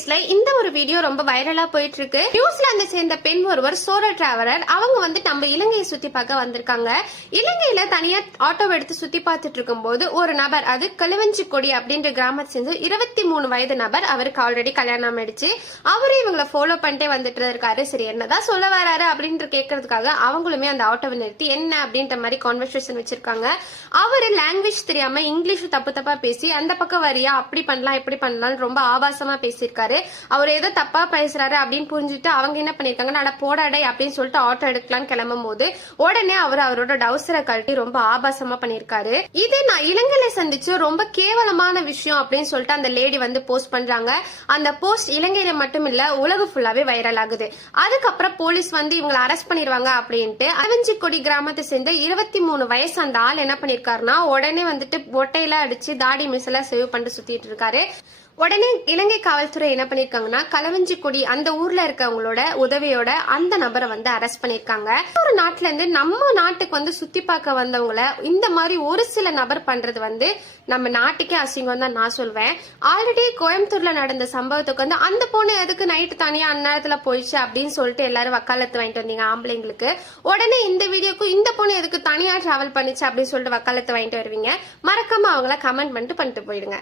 டேஸ்ல இந்த ஒரு வீடியோ ரொம்ப வைரலா போயிட்டு இருக்கு. நியூசிலாந்தை சேர்ந்த பெண் ஒருவர் சோலோ டிராவலர். அவங்க வந்து நம்ம இலங்கையை சுத்தி பார்க்க வந்திருக்காங்க. இலங்கையில தனியா ஆட்டோ எடுத்து சுத்தி பார்த்துட்டு இருக்கும் போது ஒரு நபர், அது களுவஞ்சிக்கொடி அப்படின்ற கிராமத்தை சேர்ந்து 23 வயது நபர், அவருக்கு ஆல்ரெடி கல்யாணம் ஆயிடுச்சு. அவரே இவங்களை ஃபாலோ பண்ணிட்டே வந்துட்டு இருக்காரு. சரி, என்னதான் சொல்ல வராரு அப்படின்ற கேட்கறதுக்காக அவங்களுமே அந்த ஆட்டோவை நிறுத்தி என்ன அப்படின்ற மாதிரி கான்வர்சேஷன் வச்சிருக்காங்க. அவரு லாங்குவேஜ் தெரியாம இங்கிலீஷ் தப்பு தப்பா பேசி அந்த பக்கம் வரியா, அப்படி பண்ணலாம் இப்படி பண்ணலாம் ரொம்ப ஆபாசமா பேசியிருக்காரு. அவர் ஏதோ தப்பா பேசுறாரு அப்படின்னு புரிஞ்சுட்டு அவங்க என்ன பண்ணிருக்காங்க, நான் போடாடை அப்படின்னு சொல்லிட்டு ஆட்டோ எடுக்கலாம்னு கிளம்பும் போது உடனே அவரோட டவுசரை கழட்டி ரொம்ப ஆபாசமா பண்ணிருக்காரு. இது நான் இலங்கையில சந்திச்சு ரொம்ப கேவலமான விஷயம் அப்படின்னு சொல்லிட்டு அந்த லேடி வந்து போஸ்ட் பண்றாங்க. அந்த போஸ்ட் இலங்கையில மட்டும் இல்ல, உலக ஃபுல்லாவே வைரல் ஆகுது. அதுக்கப்புறம் போலீஸ் வந்து இவங்களை அரெஸ்ட் பண்ணிடுவாங்க அப்படின்ட்டு களுவஞ்சிக்கொடி கிராமத்தை சேர்ந்த 23 வயசு அந்த ஆள் என்ன பண்ணிருக்காருன்னா, உடனே வந்துட்டு ஒட்டையில அடிச்சு தாடி மிசெல்லாம் சேவ் பண்ணிட்டு சுத்திட்டு இருக்காரு. உடனே இலங்கை காவல்துறை என்ன பண்ணிருக்காங்கன்னா, களுவஞ்சிக்கொடி அந்த ஊர்ல இருக்கவங்களோட உதவியோட அந்த நபரை வந்து அரெஸ்ட் பண்ணிருக்காங்க. ஒரு நாட்டுல இருந்து நம்ம நாட்டுக்கு வந்து சுத்தி பார்க்க வந்தவங்கள இந்த மாதிரி ஒரு சில நபர் பண்றது வந்து நம்ம நாட்டுக்கே அசிங்கம் தான் நான் சொல்வேன். ஆல்ரெடி கோயம்புத்தூர்ல நடந்த சம்பவத்துக்கு வந்து அந்த பொண்ணு எதுக்கு நைட்டு தனியா அந்நேரத்துல போயிடுச்சு அப்படின்னு சொல்லிட்டு எல்லாரும் வக்காலத்து வாங்கிட்டு வந்தீங்க ஆம்பளைங்களுக்கு. உடனே இந்த வீடியோக்கு இந்த பொண்ணு எதுக்கு தனியா டிராவல் பண்ணிச்சு அப்படின்னு சொல்லிட்டு வக்காலத்து வாங்கிட்டு வருவீங்க. மறக்காம அவங்கள கமெண்ட் பண்ணிட்டு போயிடுங்க.